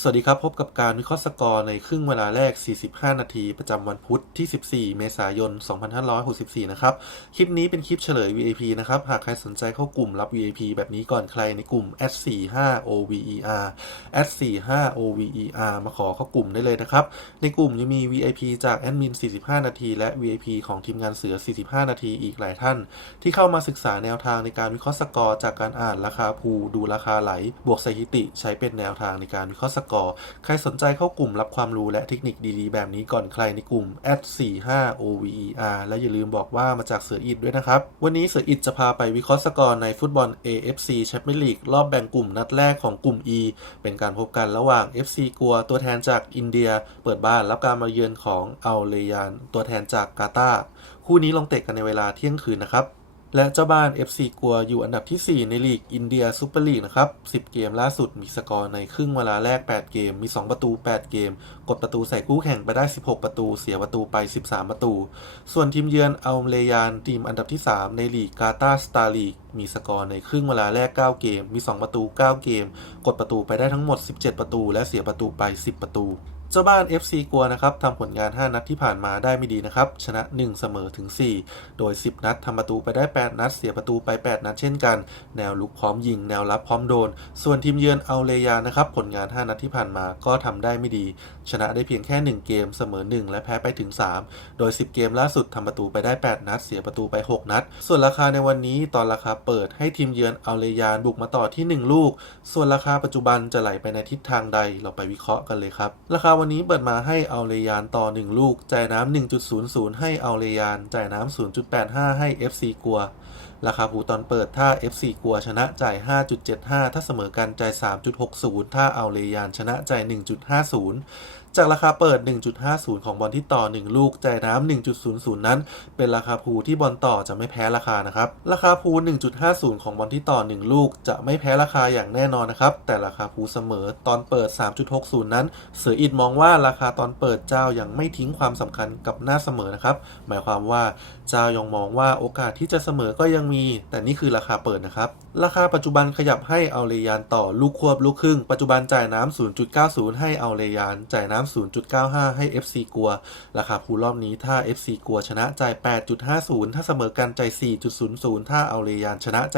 สวัสดีครับ พบกับการวิเคราะห์สกอร์ในครึ่งเวลาแรก 45 นาที ประจำวันพุธที่ 14 เมษายน 2564 นะครับ คลิปนี้เป็นคลิปเฉลย VIP นะครับ หากใครสนใจเข้ากลุ่มรับ VIP แบบนี้ก่อนใครในกลุ่ม S45OVER S45OVER มาขอเข้ากลุ่มได้เลยนะครับ ในกลุ่มยังมี VIP จากแอดมิน 45 นาที และ VIP ของทีมงานเสือ 45 นาทีอีกหลายท่าน ที่เข้ามาศึกษาแนวทางในการวิเคราะห์สกอร์จากการอ่านราคาพูดูราคาไหล บวกสถิติใช้เป็นแนวทางในการวิเคราะห์สกอร์ ใครสนใจเข้ากลุ่มรับความรู้และเทคนิคดีๆ แบบนี้ก่อนใครในกลุ่ม @45OVER และอย่าลืมบอกว่ามาจากเสืออิดด้วยนะครับ วันนี้เสืออิดจะพาไปวิเคราะห์สกอร์ในฟุตบอล AFC Champions League รอบแบ่งกลุ่มนัดแรกของกลุ่ม E เป็นการพบกันระหว่าง FC กัวตัวแทนจากอินเดีย เปิดบ้านรับการมาเยือนของอัลเลยานตัวแทนจากกาตาร์คู่นี้ลงเตะกันในเวลาเที่ยงคืนนะครับ และเจ้าบ้าน FC กัวอยู่อันดับที่ 4 ในลีกอินเดียซูเปอร์ลีกนะครับ 10 เกมล่าสุดมีสกอร์ในครึ่งเวลาแรก 8 เกม มี 2 ประตู 8 เกม กดประตูใส่คู่แข่งไปได้ 16 ประตู เสียประตูไป 13 ประตู ส่วนทีมเยือนอัลเลยานทีมอันดับที่ 3 ในลีกกาตาร์สตาร์ลีกมีสกอร์ในครึ่งเวลาแรก 9 เกม มี 2 ประตู 9 เกม กดประตูไปได้ทั้งหมด 17 ประตู และเสียประตูไป 10 ประตู เจ้าบ้าน FC กัวนะครับทำผลงาน 5 นัดที่ผ่านมาได้ไม่ดีนะครับ ชนะ 1 เสมอถึง 4 โดย 10 นัดทำประตูไปได้ 8 นัด เสียประตูไป 8 นัดเช่นกัน แนวลุกพร้อมยิง แนวรับพร้อมโดน ส่วนทีมเยือนเอาเลยานะครับ ผลงาน 5 นัดที่ผ่านมาก็ทำได้ไม่ดี ชนะได้เพียงแค่ 1 เกมเสมอ 1 และแพ้ไปถึง 3 โดย 10 เกมล่าสุดทำประตูไปได้ 8 นัด เสียประตูไป 6 นัด ส่วนราคาในวันนี้ตอนราคาเปิดให้ทีมเยือนเอาเลยานบุกมาต่อที่ 1 ลูก ส่วนราคาปัจจุบันจะไหลไปในทิศทางใดเราไปวิเคราะห์กันเลยครับ ราคาวันนี้เปิดมาให้เอาเลยานต่อ 1 ลูก จ่ายน้ำ1.00 ให้เอาเลยาน จ่ายน้ำ0.85 ให้ FC กัวราคาผูตอนเปิดถ้า FC กัวชนะจ่าย 5.75 ถ้าเสมอกันจ่าย 3.60 ถ้าเอาเลยานชนะจ่าย 1.50 จากราคาเปิด 1.50 ของบอลที่ต่อ 1 ลูกจ่ายน้ำ1.00 นั้น เป็นราคาพูที่บอลต่อจะไม่แพ้ราคานะครับ ราคาพู 1.50 ของบอลที่ต่อ 1 ลูกจะไม่แพ้ราคาอย่างแน่นอนนะครับ แต่ราคาพูเสมอตอนเปิด 3.60 นั้น เสืออิดมองว่าราคาตอนเปิดเจ้ายังไม่ทิ้งความสำคัญกับหน้าเสมอนะครับ หมายความว่าเจ้ายังมองว่าโอกาสที่จะเสมอก็ยังมี แต่นี่คือราคาเปิดนะครับ ราคาปัจจุบันขยับให้เอาเลยานต่อลูกควบลูกครึ่ง ปัจจุบันจ่ายน้ำ0.90 ให้เอาเลยานจ่ายน้ำ0.95 ให้ FC กัว ราคาพูรอบนี้ถ้า FC กัวชนะใจ 8.50 ถ้าเสมอกันใจ 4.00 ถ้าเอาเลยานชนะใจ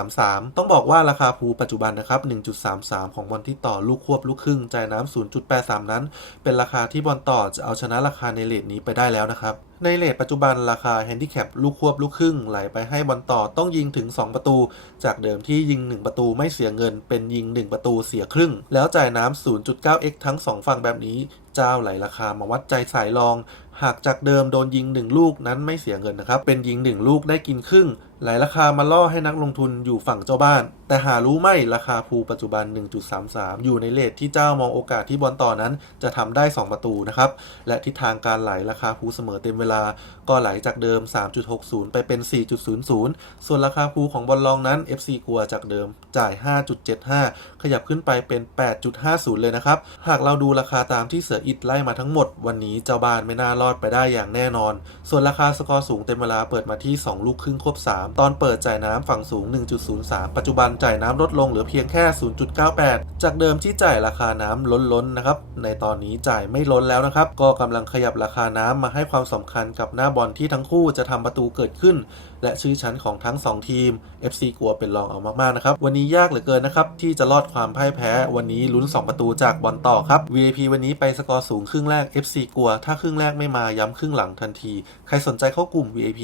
1.33 ต้องบอกว่าราคาพูปัจจุบันนะครับ 1.33 ของบอลที่ต่อลูกควบลูกครึ่งใจน้ำ0.83 นั้น เป็นราคาที่บอลต่อจะเอาชนะราคาในเลทนี้ไปได้แล้วนะครับ ในเลทปัจจุบันราคาแฮนดิแคปลูกควบลูกครึ่งไหลไปให้บอลต่อต้องยิงถึง 2 ประตู จากเดิมที่ยิง 1 ประตูไม่เสียเงิน เป็นยิง 1 ประตูเสียครึ่ง แล้วจ่ายน้ำ 0.9x ทั้ง 2 ฝั่งแบบนี้ เจ้าไหลราคามาวัดใจสายรอง หากจากเดิมโดนยิง 1 ลูกนั้นไม่เสียเงินนะครับ เป็นยิง 1 ลูกได้กินครึ่ง ไหลราคามาล่อให้นักลงทุนอยู่ฝั่งเจ้าบ้าน แต่หารู้ไหมราคาภูปัจจุบัน 1.33 อยู่ในเลทที่เจ้ามองโอกาสที่บอลต่อนั้น จะทำได้ 2 ประตูนะครับ และทิศทางการไหลราคาภูเสมอเต็มเวลา ก็ไหลจากเดิม 3.60 ไปเป็น 4.00 ส่วนราคาภูของบอลลองนั้น FC กลัวจากเดิมจ่าย 5.75 ขยับขึ้นไปเป็น 8.50 เลยนะครับ หากเราดูราคาตามที่เสืออิดไล่มาทั้งหมด วันนี้เจ้าบ้านไม่น่ารอดไปได้อย่างแน่นอน ส่วนราคาสกอร์สูงเต็มเวลาเปิดมาที่ 2 ลูกครึ่งควบ 3 ตอนเปิดจ่ายน้ำฝั่งสูง 1.03 ปัจจุบันจ่ายน้ำลดลงเหลือเพียงแค่ 0.98 จากเดิมที่จ่ายราคาน้ำล้นล้นๆนะครับ ในตอนนี้จ่ายไม่ล้นแล้วนะครับ ก็กำลังขยับราคาน้ำมาให้ความสำคัญกับหน้าบอลที่ทั้งคู่จะทำประตูเกิดขึ้น และชื่อชั้นของทั้ง 2 ทีม FC กลัวเป็นรองเอามากๆนะครับ วันนี้ยากเหลือเกินนะครับที่จะรอดความพ่ายแพ้ วันนี้ลุ้น 2 ประตูจากบอลต่อครับ VIP วันนี้ไปสกอร์สูงครึ่งแรก FC กลัว ถ้าครึ่งแรกไม่มาย้ำครึ่งหลังทันที ใครสนใจเข้ากลุ่ม VIP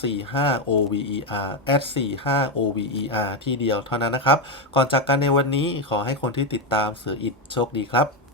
@45OVER @45OVER ที่เดียวเท่านั้นนะครับ ก่อนจากกันในวันนี้ขอให้คนที่ติดตามเสืออิดโชคดีครับ